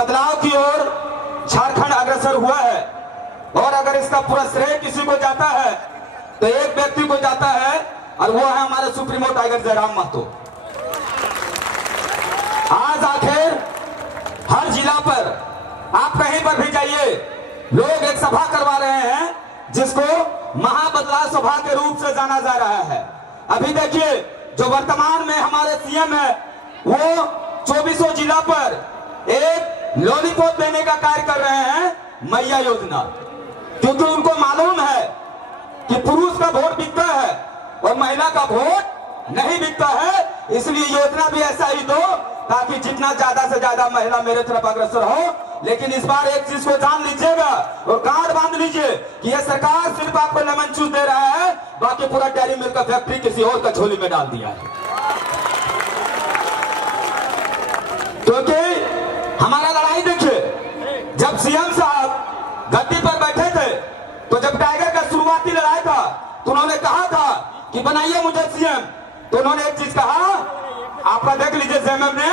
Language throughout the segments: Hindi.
बदलाव की ओर झारखंड अग्रसर हुआ है। और अगर इसका पूरा श्रेय किसी को जाता है तो एक व्यक्ति को जाता है, और वो है हमारे सुप्रीमो टाइगर जयराम महतो। आज आखिर हर जिला पर आप कहीं पर भी जाइए, लोग एक सभा करवा रहे हैं जिसको महाबदलाव सभा के रूप से जाना जा रहा है। अभी देखिए, जो वर्तमान में हमारे सीएम है वो 24 जिला पर एक लॉलीपॉप देने का कार्य कर रहे हैं, मैया योजना। क्योंकि उनको मालूम है कि पुरुष का वोट बिकता है और महिला का वोट नहीं बिकता है, इसलिए योजना भी ऐसा ही दो ताकि जितना ज्यादा से ज्यादा महिला मेरे तरफ अग्रसर हो। लेकिन इस बार एक चीज को जान लीजिएगा और गांठ बांध लीजिए कि यह सरकार सिर्फ आपको लेमन जूस दे रहा है, बाकी पूरा डेयरी मिल्क का फैक्ट्री किसी और का झोली में डाल दिया है। क्योंकि हमारा लड़ाई देखिए, जब सीएम साहब गद्दी पर बैठे थे तो जब टाइगर का शुरुआती लड़ाई था तो उन्होंने कहा था कि बनाइए मुझे सीएम। तो उन्होंने एक चीज कहा, आपका देख लीजिए जेएमएम ने,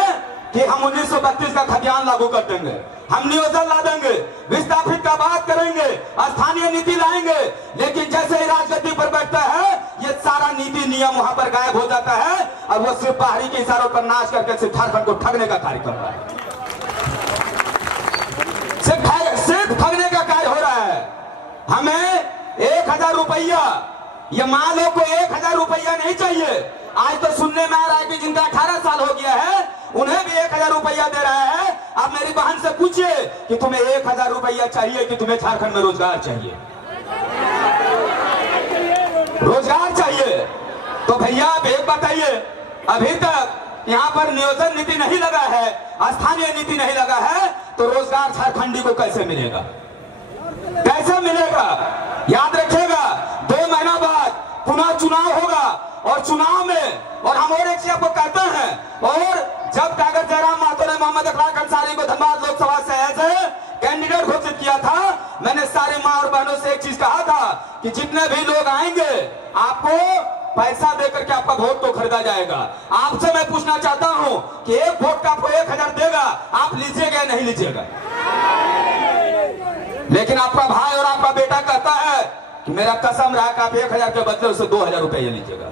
कि हम 1932 का खतियान लागू कर देंगे, हम नियोजन ला देंगे, विस्थापित का बात करेंगे, स्थानीय नीति लाएंगे। लेकिन जैसे ही राजगद्दी पर बैठता है ये सारा नीति नियम वहां पर गायब हो जाता है और वो सिर्फ बाहरी के इशारों पर नाश करके सिर्फ झारखंड को ठगने का कार्य कर रहा है। सिर्फ ठगने का कार्य हो रहा है। हमें 1000 रुपया, ये माँ लोग को 1000 रुपया नहीं चाहिए। आज तो सुनने में आ रहा है कि जिनका 18 साल हो गया है उन्हें भी 1000 रुपया दे रहा है। आप मेरी बहन से पूछिए कि तुम्हें 1000 रुपया चाहिए कि तुम्हें झारखंड में रोजगार चाहिए? रोजगार चाहिए। तो भैया आप एक बताइए, अभी तक यहाँ पर नियोजन नीति नहीं लगा है, स्थानीय नीति नहीं लगा है, तो रोजगार झारखंडी को कैसे मिलेगा? कैसे मिलेगा? याद रखिएगा, 2 महीना बाद पुनः चुनाव होगा और चुनाव में, और हम और एक चीज आपको कहते हैं, और जब टाइगर जयराम महतो ने मोहम्मद अखलाक अंसारी को धनबाद लोकसभा से एज कैंडिडेट घोषित किया था, मैंने सारे माँ और बहनों से एक चीज कहा था कि जितने भी लोग आएंगे आपको पैसा देकर के आपका वोट तो खरीदा जाएगा। आपसे मैं पूछना चाहता हूं कि एक वोट का आपको 1000 देगा, आप लीजिएगा या नहीं लीजिएगा? लेकिन आपका भाई और आपका बेटा कहता है कि मेरा कसम रहा कि आप 1000 के बदले उसे 2000 रुपया लीजिएगा।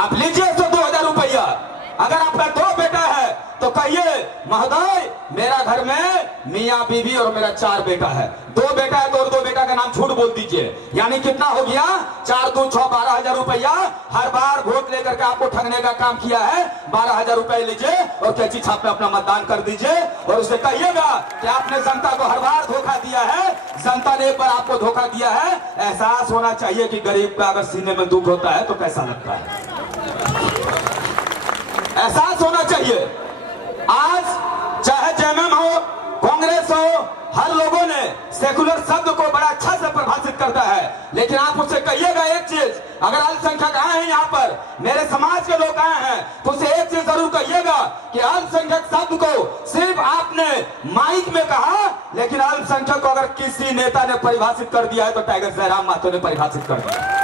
आप लीजिए उससे 2000 रुपया। अगर आपका 2 बेटा है तो कहिए महोदय मेरा घर में मियाँ बीवी और मेरा 4 बेटा है। 2 बेटा है तो और 2 बेटा का नाम झूठ बोल दीजिए। यानी कितना हो गया? 4 2 6 12,000 रुपया। हर बार वोट लेकर के आपको ठगने का काम किया है। 12,000 रुपए लीजिए और कैची छाप में अपना मतदान कर दीजिए और उसे कहिएगा कि आपने जनता को हर बार धोखा दिया है, जनता ने एक बार आपको धोखा दिया है। एहसास होना चाहिए कि गरीब का अगर सीने में दुख होता है तो कैसा लगता है, एहसास होना चाहिए। आज चाहे जेएमएम हो, कांग्रेस हो, हर लोगों ने सेकुलर शब्द को बड़ा अच्छा से परिभाषित करता है। लेकिन आप उससे कहिएगा एक चीज, अगर अल्पसंख्यक आए हैं यहाँ पर, मेरे समाज के लोग आए हैं, तो उसे एक चीज जरूर कहिएगा कि अल्पसंख्यक शब्द को सिर्फ आपने माइक में कहा, लेकिन अल्पसंख्यक को अगर किसी नेता ने परिभाषित कर दिया है तो टाइगर जयराम महतो ने परिभाषित कर दिया।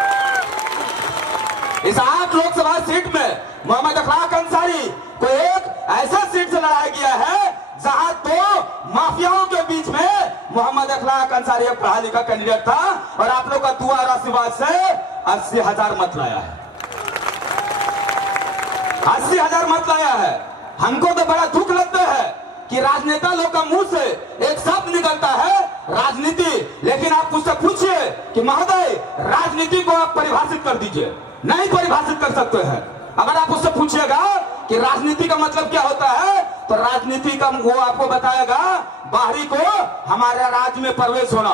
इस 8 लोकसभा सीट में मोहम्मद अखलाक अंसारी को एक ऐसा सीट से लड़ाया गया है जहां 2 माफियाओं के बीच में मोहम्मद अखलाक अंसारी एक पढ़ा लिखा कैंडिडेट था और आप लोग का दुआ और आशीर्वाद से 80,000 मत लाया है। 80,000 मत लाया है। हमको तो बड़ा दुख लगता है कि राजनेता लोग का मुंह से एक शब्द निकलता है राजनीति, लेकिन आप मुझसे पूछिए कि महोदय राजनीति को आप परिभाषित कर दीजिए, नहीं परिभाषित कर सकते हैं। अगर आप उससे पूछिएगा कि राजनीति का मतलब क्या होता है तो राजनीति का वो आपको बताएगा बाहरी को हमारे राज्य में प्रवेश होना।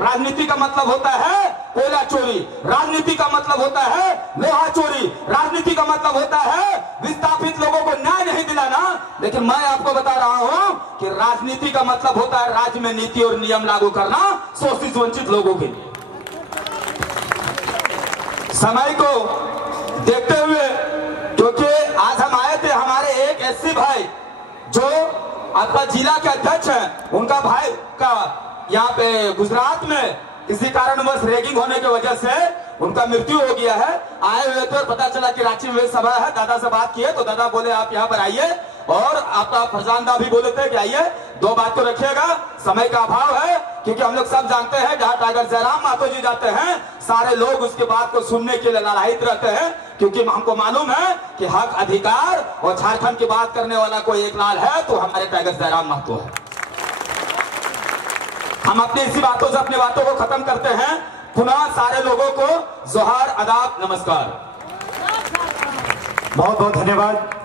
राजनीति का मतलब होता है कोयला चोरी, राजनीति का मतलब होता है लोहा चोरी, राजनीति का मतलब होता है विस्थापित लोगों को न्याय नहीं दिलाना। लेकिन मैं आपको बता रहा हूं कि राजनीति का मतलब होता है राज्य में नीति और नियम लागू करना शोषित वंचित लोगों के लिए। समय को देखते हुए, क्योंकि आज हम आए थे, हमारे एक एससी भाई जो आपका जिला के अध्यक्ष हैं, उनका भाई का यहाँ पे गुजरात में किसी कारणवश रैगिंग होने की वजह से उनका मृत्यु हो गया है। आए हुए थे और पता चला कि रांची में सभा है, दादा से बात किए तो दादा बोले आप यहाँ पर आइए और आपका फरजानदा भी बोले थे कि आइए 2 बात तो रखिएगा, समय का अभाव है, क्योंकि हम लोग सब जानते हैं जहां टाइगर जयराम मातो जी जाते हैं सारे लोग उसके बात को सुनने के लिए लालायित रहते हैं, क्योंकि हमको मालूम है कि हक अधिकार और झारखंड की बात करने वाला कोई एक लाल है तो हमारे टाइगर जयराम महतो है। हम अपनी इसी बातों से अपनी बातों को खत्म करते हैं। पुनः सारे लोगों को जोहार, आदाब, नमस्कार। बहुत बहुत धन्यवाद।